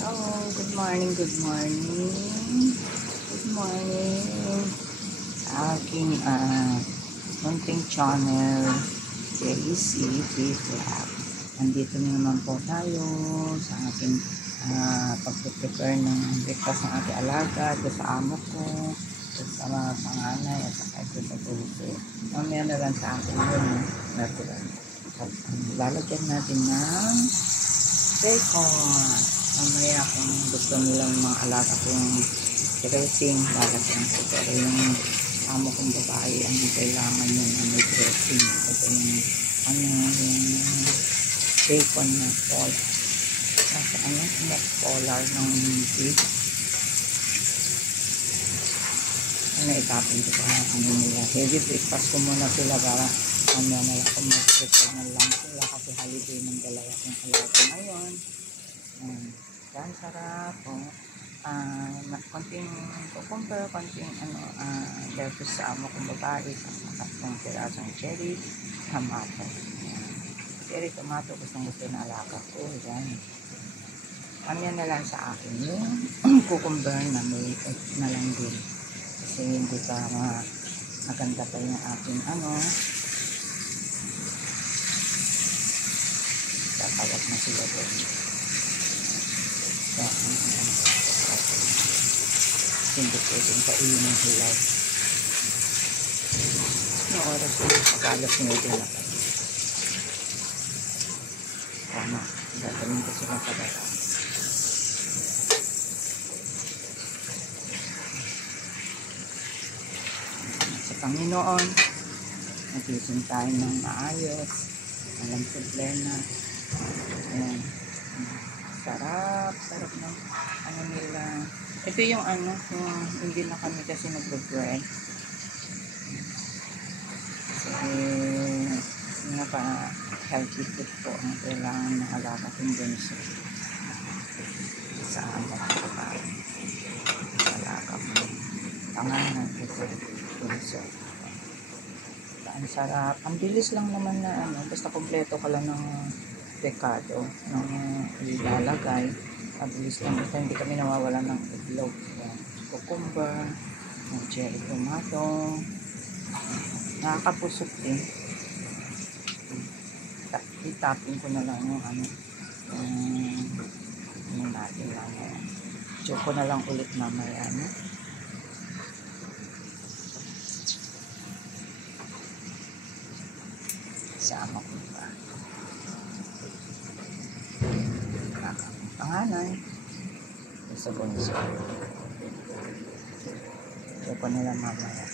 Hello, good morning, good morning. Good morning. Sa aking munting channel, JC Vlog. Nandito na naman po tayo sa aking pag-prepare ng breakfast ng aking alaga, ito sa amo ko, ito sa mga panganay, at saka ito sa puso. Mamaya na lang sa akin yun, lalagyan natin ng bacon. Mamaya kung gusto nilang mga alaga kong dressing, lalagyan ko. Pero yung amo kong babae, ang kailangan nyo na may dressing. Ito yung bacon na polar. Kasi polar ng beef. Itapin ko pa nila. Heavy breakfast ko muna sila para mamaya na lang kung mag-prepare na lang sila kasi holiday ng dalawa kong alaga ngayon. Yan, sarap po. Konting cucumber, konting lettuce sa amo kong babae, sa tatlong pirasong cherry, tomato. Cherry, tomato, gusto na alaga ko. Yan. Mamaya na lang sa akin yung cucumber na may egg na lang din. Kasi hindi pa maganda pa yung aking tatawag na sila doon. Hindi pwedeng kainin sila. Yung oras ko, pag-alas nyo din na. Tama, gagawin ko sila padala. Sa Panginoon, nagising tayo ng maayos, walang problema. Ayan. Sarap ng nila. Ito yung yung hindi na kami kasi nag-bread. Kasi naka-healthy food po ang kailangan ng alaga kong bunso. Sa alaga ko. Tanganan ito. Bunso. Ang sarap. Ang bilis lang naman na basta kompleto ka lang ng dekado ng ilalagay. Mabilis lang. Basta hindi kami nawawala ng itlog. Cucumber, cherry tomato. Nakakapusok din. Itapin ko na lang yung natin lang. Check ko na lang ulit mamaya. Sama ko pa. Panganay sa bunso. So, pa nila mamaya.